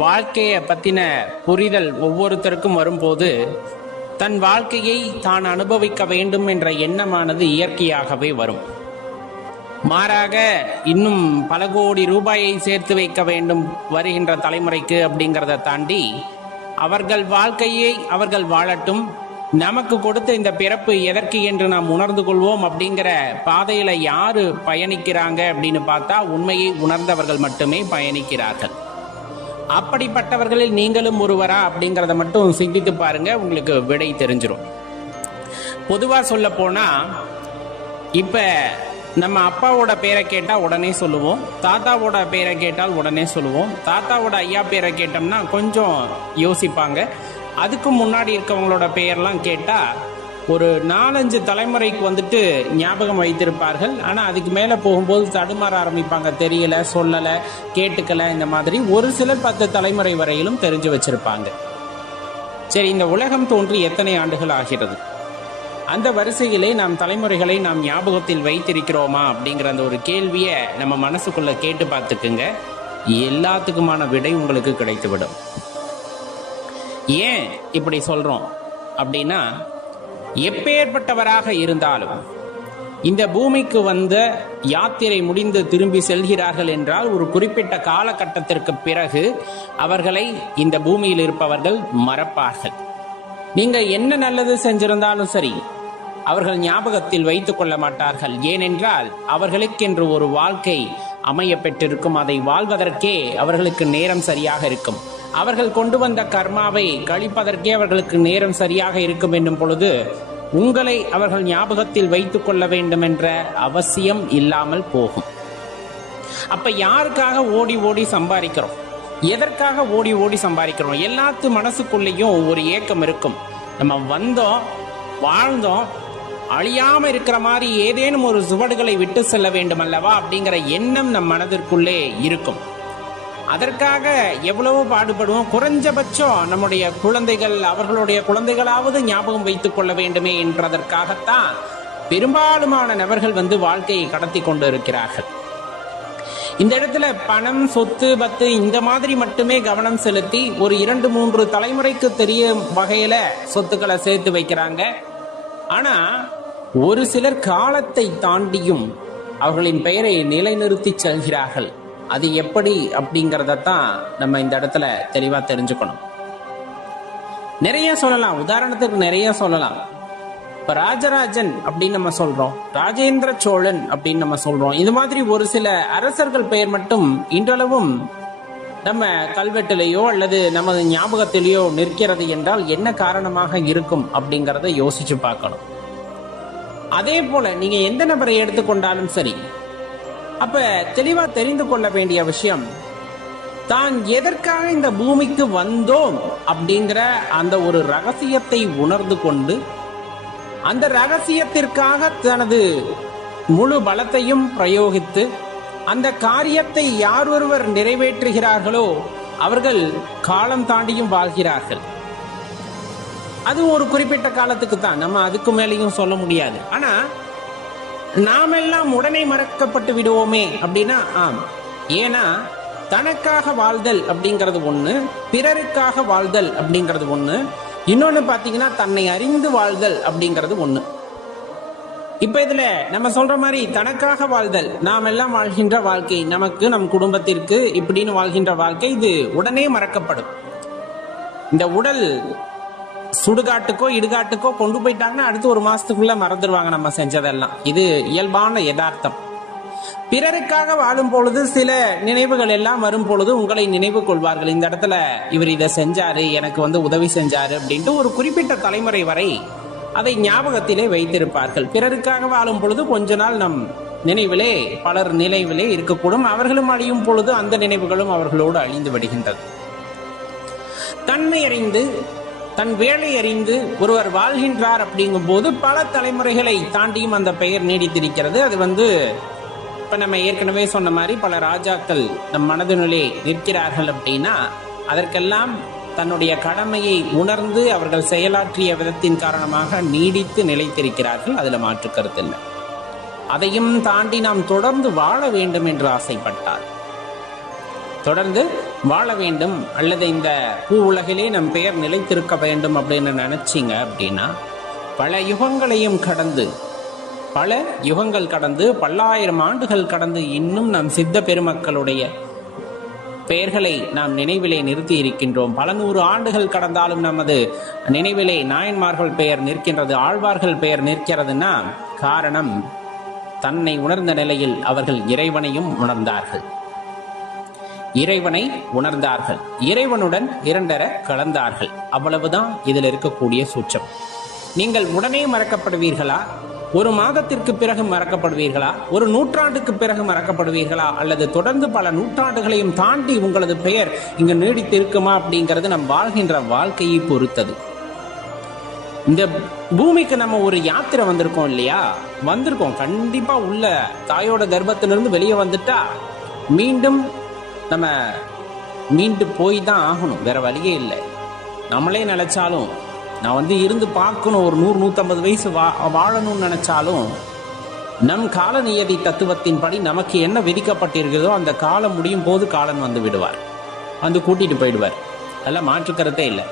வாழ்க்கையை பற்றின புரிதல் ஒவ்வொருத்தருக்கும் வரும்போது தன் வாழ்க்கையை தான் அனுபவிக்க வேண்டும் என்ற எண்ணமானது இயற்கையாகவே வரும். மாறாக இன்னும் பல கோடி ரூபாயை சேர்த்து வைக்க வேண்டும் வருகின்ற தலைமுறைக்கு அப்படிங்கிறத தாண்டி அவர்கள் வாழ்க்கையை அவர்கள் வாழட்டும், நமக்கு கொடுத்த இந்த பிறப்பு எதற்கு என்று நாம் உணர்ந்து கொள்வோம் அப்படிங்கிற பாதையில யாரு பயணிக்கிறாங்க அப்படின்னு பார்த்தா உண்மையை உணர்ந்தவர்கள் மட்டுமே பயணிக்கிறார்கள். அப்படிப்பட்டவர்களில் நீங்களும் ஒருவரா அப்படிங்கிறத மட்டும் சிந்தித்து பாருங்க, உங்களுக்கு விடை தெரிஞ்சிடும். பொதுவா சொல்ல போனா இப்ப நம்ம அப்பாவோட பேரை கேட்டா உடனே சொல்லுவோம், தாத்தாவோட பேரை கேட்டால் உடனே சொல்லுவோம். தாத்தாவோட ஐயா பேரை கேட்டோம்னா கொஞ்சம் யோசிப்பாங்க. அதுக்கு முன்னாடி இருக்கவங்களோட பெயர்லாம் கேட்டா ஒரு 4-5 தலைமுறைக்கு வந்துட்டு ஞாபகம் வைத்திருப்பார்கள். ஆனா அதுக்கு மேல போகும்போது தடுமாற ஆரம்பிப்பாங்க, தெரியல, சொல்லல, கேட்டுக்கல. இந்த மாதிரி ஒரு சிலர் 10 தலைமுறை வரையிலும் தெரிஞ்சு வச்சிருப்பாங்க. சரி, இந்த உலகம் தோன்றி எத்தனை ஆண்டுகள் ஆகிறது? அந்த வரிசையிலே நாம் தலைமுறைகளை நாம் ஞாபகத்தில் வைத்திருக்கிறோமா அப்படிங்கிற அந்த ஒரு கேள்வியை நம்ம மனசுக்குள்ள கேட்டு பார்த்துக்குங்க. எல்லாத்துக்குமான விடை உங்களுக்கு கிடைத்துவிடும். ஏன் இப்படி சொல்றோம் அப்படின்னா, எப்பேற்பட்டவராக இருந்தாலும் இந்த பூமிக்கு வந்த யாத்திரை முடிந்து திரும்பி செல்கிறார்கள் என்றால் ஒரு குறிப்பிட்ட காலகட்டத்திற்கு பிறகு அவர்களை இந்த பூமியில் இருப்பவர்கள் மறப்பார்கள். நீங்க என்ன நல்லது செஞ்சிருந்தாலும் சரி, அவர்கள் ஞாபகத்தில் வைத்துக் கொள்ள மாட்டார்கள். ஏனென்றால் அவர்களுக்கென்று ஒரு வாழ்க்கை அமைய பெற்றிருக்கும். அதை வாழ்வதற்கே அவர்களுக்கு நேரம் சரியாக இருக்கும். அவர்கள் கொண்டு வந்த கர்மாவை கழிப்பதற்கே அவர்களுக்கு நேரம் சரியாக இருக்கும் என்னும் பொழுது உங்களை அவர்கள் ஞாபகத்தில் வைத்துக் கொள்ள வேண்டும் என்ற அவசியம் இல்லாமல் போகும். அப்ப யாருக்காக ஓடி ஓடி சம்பாதிக்கிறோம்? எதற்காக ஓடி ஓடி சம்பாதிக்கிறோம்? எல்லாத்து மனசுக்குள்ளேயும் ஒரு ஏக்கம் இருக்கும். நம்ம வந்தோம், வாழ்ந்தோம், அழியாம இருக்கிற மாதிரி ஏதேனும் ஒரு சுவடுகளை விட்டு செல்ல வேண்டும் அல்லவா அப்படிங்கிற எண்ணம் நம் மனதிற்குள்ளே இருக்கும். அதற்காக எவ்வளவோ பாடுபடுவோம். குறைஞ்சபட்சம் நம்முடைய குழந்தைகள், அவர்களுடைய குழந்தைகளாவது ஞாபகம் வைத்துக் கொள்ள வேண்டுமே என்றதற்காகத்தான் பெரும்பாலுமான நபர்கள் வாழ்க்கையை கடத்தி கொண்டு இருக்கிறார்கள். இந்த இடத்துல பணம், சொத்து, பத்து இந்த மாதிரி மட்டுமே கவனம் செலுத்தி ஒரு 2-3 தலைமுறைக்கு தெரிய வகையில சொத்துக்களை சேர்த்து வைக்கிறாங்க. ஆனா ஒரு சிலர் காலத்தை தாண்டியும் அவர்களின் பெயரை நிலைநிறுத்தி செல்கிறார்கள். அது எப்படி அப்படிங்கிறதான் நம்ம இந்த இடத்துல தெளிவா தெரிஞ்சுக்கணும். நிறைய சொல்லலாம், உதாரணத்துக்கு நிறைய சொல்லலாம். இப்ப ராஜராஜன் அப்படின்னு நம்ம சொல்றோம், ராஜேந்திர சோழன் அப்படின்னு நம்ம சொல்றோம். இது மாதிரி ஒரு சில அரசர்கள் பெயர் மட்டும் இன்றளவும் நம்ம கல்வெட்டிலேயோ அல்லது நமது ஞாபகத்திலேயோ நிற்கிறது என்றால் என்ன காரணமாக இருக்கும் அப்படிங்கிறத யோசிச்சு பார்க்கணும். அதே போல நீங்க எந்த நபரை எடுத்துக்கொண்டாலும் சரி, அப்ப தெளிவா தெரிந்து கொள்ள வேண்டிய விஷயம், தான் எதற்காக இந்த பூமிக்கு வந்தோம் அப்படிங்கிற அந்த ஒரு ரகசியத்தை உணர்ந்து கொண்டு அந்த ரகசியத்திற்காக தனது முழு பலத்தையும் பிரயோகித்து அந்த காரியத்தை யார் ஒருவர் நிறைவேற்றுகிறார்களோ அவர்கள் காலம் தாண்டியும் வாழ்கிறார்கள். அது ஒரு குறிப்பிட்ட காலத்துக்கு தான், நம்ம அதுக்கு மேலேயும் சொல்ல முடியாது. ஆனா நாமெல்லாம் உடனே மறக்கப்பட்டு விடுவோமே அப்படின்னா ஆம். ஏன்னா தனக்காக வாழ்தல் அப்படிங்கிறது ஒண்ணு, பிறருக்காக வாழ்தல் அப்படிங்கிறது ஒண்ணு, இன்னொன்னு பாத்தீங்கன்னா தன்னை அறிந்து வாழ்தல் அப்படிங்கிறது ஒண்ணு. இப்ப இதுல நம்ம சொல்ற மாதிரி தனக்காக வாழ்தல், நாம் எல்லாம் வாழ்கின்ற வாழ்க்கை, நமக்கு, நம் குடும்பத்திற்கு இப்படின்னு வாழ்கின்ற வாழ்க்கை, இது உடனே மறக்கப்படும். இந்த உடல் சுடுகாட்டுக்கோ இடுகாட்டுக்கோ கொண்டு போயிட்டாங்கன்னா அடுத்து 1 மாசத்துக்குள்ள மறந்துடுவாங்க நம்ம செஞ்சதெல்லாம். இது இயல்பான யதார்த்தம். பிறருக்காக வாழும் பொழுது சில நினைவுகள் எல்லாம் வரும் பொழுது உங்களை நினைவு கொள்வார்கள். இந்த இடத்துல இவர் இதை செஞ்சாரு, எனக்கு உதவி செஞ்சாரு அப்படின்ட்டு ஒரு குறிப்பிட்ட தலைமுறை வரை அதை ஞாபகத்திலே வைத்திருப்பார்கள். பிறருக்காக வாழும் பொழுது கொஞ்ச நாள் நம் நினைவிலே, பலர் நினைவிலே இருக்கக்கூடும். அவர்களும் அழியும் பொழுது அந்த நினைவுகளும் அவர்களோடு அழிந்து விடுகின்றது. தன்மை அறிந்து தன் வேலை அறிந்து ஒருவர் வாழ்கின்றார் அப்படிங்கும் போது பல தலைமுறைகளை தாண்டியும் அந்த பெயர் நீடித்திருக்கிறது. அது இப்ப நம்ம ஏற்கனவே சொன்ன மாதிரி பல ராஜாக்கள் நம் மனதினுள்ளே நிற்கிறார்கள் அப்படின்னா அதற்கெல்லாம் தன்னுடைய கடமையை உணர்ந்து அவர்கள் செயலாற்றிய விதத்தின் காரணமாக நீடித்து நிலைத்திருக்கிறார்கள். அதுல மாற்று கருத்து இல்லை. அதையும் தாண்டி நாம் தொடர்ந்து வாழ வேண்டும் என்று ஆசைப்பட்டார், தொடர்ந்து வாழ வேண்டும் அல்லது இந்த பூ உலகிலே நம் பெயர் நிலைத்திருக்க வேண்டும் அப்படின்னு நினைச்சிங்க அப்படின்னா பல யுகங்களையும் கடந்து பல்லாயிரம் ஆண்டுகள் கடந்து இன்னும் நம் சித்த பெருமக்களுடைய பெயர்களை நாம் நினைவிலே நிறுத்தி இருக்கின்றோம். பல நூறு ஆண்டுகள் கடந்தாலும் நமது நினைவிலே நாயன்மார்கள் பெயர் நிற்கின்றது, ஆழ்வார்கள் பெயர் நிற்கிறதுனா காரணம் தன்னை உணர்ந்த நிலையில் அவர்கள் இறைவனையும் உணர்ந்தார்கள். இறைவனுடன் இரண்டர கலந்தார்கள். அவ்வளவுதான் இதில் இருக்கக்கூடிய சூட்சம். நீங்கள் உடனே மறக்கப்படுவீர்களா? ஒரு மாதத்திற்கு பிறகு மறக்கப்படுவீர்களா? ஒரு நூற்றாண்டுக்கு பிறகு மறக்கப்படுவீர்களா? அல்லது தொடர்ந்து பல நூற்றாண்டுகளையும் தாண்டி உங்களது பெயர் இங்கு நீடித்து இருக்குமா அப்படிங்கிறது நம் வாழ்கின்ற வாழ்க்கையை பொறுத்தது. இந்த பூமிக்கு நம்ம ஒரு யாத்திரை வந்திருக்கோம் இல்லையா? கண்டிப்பா உள்ள தாயோட கர்ப்பத்திலிருந்து வெளியே வந்துட்டா நம்ம மீண்டு போய் தான் ஆகணும், வேற வழியே இல்லை. நம்மளே நினைச்சாலும் நான் இருந்து பார்க்கணும், ஒரு 100-150 வயசு வாழணும்னு நினைச்சாலும் நம் கால நியதி தத்துவத்தின் படி நமக்கு என்ன விதிக்கப்பட்டிருக்கிறதோ அந்த காலம் முடியும் போது காலன் வந்து விடுவார், கூட்டிட்டு போயிடுவார். அதெல்லாம் மாற்றுக்கிறதே இல்லை.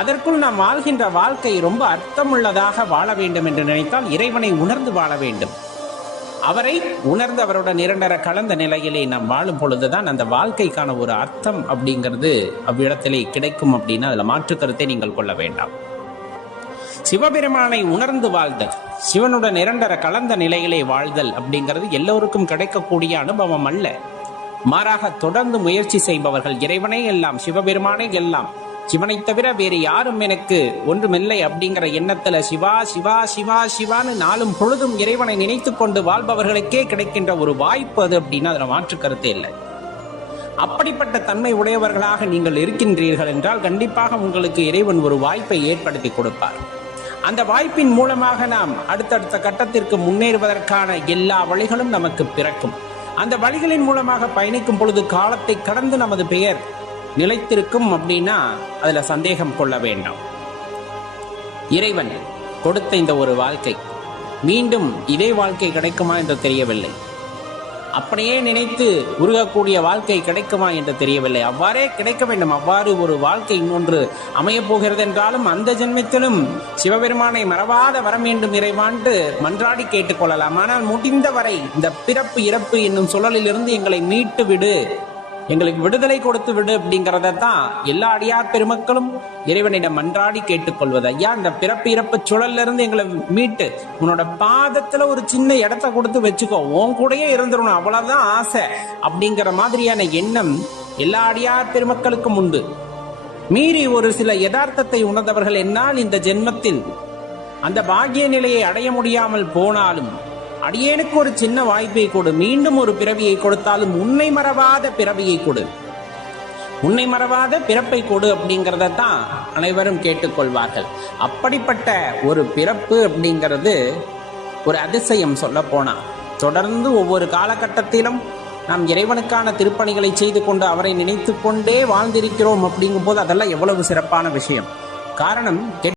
அதற்குள் நாம் வாழ்கின்ற வாழ்க்கை ரொம்ப அர்த்தமுள்ளதாக வாழ வேண்டும் என்று நினைத்தால் இறைவனை உணர்ந்து வாழ வேண்டும். அவரை உணர்ந்து அவருடன் இரண்டர கலந்த நிலையிலே நாம் வாழும் பொழுதுதான் அந்த வாழ்க்கைக்கான ஒரு அர்த்தம் அப்படிங்கிறது அவ்விடத்திலே கிடைக்கும். அப்படின்னா அதுல மாற்றுக்கருத்தை நீங்கள் கொள்ள வேண்டாம். சிவபெருமானை உணர்ந்து வாழ்தல், சிவனுடன் இரண்டர கலந்த நிலையிலே வாழ்தல் அப்படிங்கிறது எல்லோருக்கும் கிடைக்கக்கூடிய அனுபவம் அல்ல. மாறாக தொடர்ந்து முயற்சி செய்பவர்கள் இறைவனே எல்லாம், சிவபெருமானே எல்லாம், சிவனை தவிர வேறு யாரும் எனக்கு ஒன்றுமில்லை அப்படிங்கிற எண்ணத்துல சிவா சிவா சிவா சிவான்னு நாளும் பொழுதும் இறைவனை நினைத்து கொண்டு வாழ்பவர்களுக்கே கிடைக்கின்ற ஒரு வாய்ப்பு அது. அப்படின்னா அதுல மாற்று கருத்தே இல்லை. அப்படிப்பட்ட தன்மை உடையவர்களாக நீங்கள் இருக்கின்றீர்கள் என்றால் கண்டிப்பாக உங்களுக்கு இறைவன் ஒரு வாய்ப்பை ஏற்படுத்தி கொடுப்பார். அந்த வாய்ப்பின் மூலமாக நாம் அடுத்தடுத்த கட்டத்திற்கு முன்னேறுவதற்கான எல்லா வழிகளும் நமக்கு பிறக்கும். அந்த வழிகளின் மூலமாக பயணிக்கும் பொழுது காலத்தை கடந்து நமது பெயர் நிலைத்திருக்கும் அப்படின்னா அதுல சந்தேகம் கொள்ள வேண்டாம். இறைவன் கொடுத்த இந்த ஒரு வாழ்க்கை மீண்டும் இதே வாழ்க்கை கிடைக்குமா என்று தெரியவில்லை. அப்படியே நினைத்து உருகக்கூடிய வாழ்க்கை கிடைக்குமா என்று தெரியவில்லை. அவ்வாறே கிடைக்க வேண்டும். அவ்வாறு ஒரு வாழ்க்கை இன்னொன்று அமையப் போகிறது என்றாலும் அந்த ஜென்மத்திலும் சிவபெருமானை மறவாத வர வேண்டும் இறைவான்ட்டு மன்றாடி கேட்டுக்கொள்ளலாம். ஆனால் முடிந்தவரை இந்த பிறப்பு இறப்பு என்னும் சுழலிலிருந்து எங்களை மீட்டு விடு, எங்களுக்கு விடுதலை கொடுத்து விடு அப்படிங்கிறதான் எல்லா அடியார் பெருமக்களும் இறைவனிடம் மன்றாடி கேட்டுக்கொள்வது. ஐயா, இந்த பிறப்பு இறப்பு சுழல்ல இருந்து எங்களை மீட்டு உன்னோட பாதத்துல ஒரு சின்ன இடத்த கொடுத்து வச்சுக்கோ, உன் கூடயே இருந்துடணும், அவ்வளவுதான் ஆசை அப்படிங்கிற மாதிரியான எண்ணம் எல்லா அடியார் பெருமக்களுக்கும் உண்டு. மீறி ஒரு சில யதார்த்தத்தை உணர்ந்தவர்கள் என்னால் இந்த ஜென்மத்தில் அந்த பாக்கிய நிலையை அடைய முடியாமல் போனாலும் அடியேனுக்கு ஒரு சின்ன வாய்ப்பை கொடு, மீண்டும் ஒரு பிறவியை கொடுத்தாலும் உன்னை மறவாத பிறவியை கொடு, உன்னை மறவாத பிறப்பை கொடு அப்படிங்கிறதான் அனைவரும் கேட்டுக்கொள்வார்கள். அப்படிப்பட்ட ஒரு பிறப்பு அப்படிங்கிறது ஒரு அதிசயம். சொல்ல போனா தொடர்ந்து ஒவ்வொரு காலகட்டத்திலும் நாம் இறைவனுக்கான திருப்பணிகளை செய்து கொண்டு அவரை நினைத்து கொண்டே வாழ்ந்திருக்கிறோம் அப்படிங்கும் போது அதெல்லாம் எவ்வளவு சிறப்பான விஷயம். காரணம்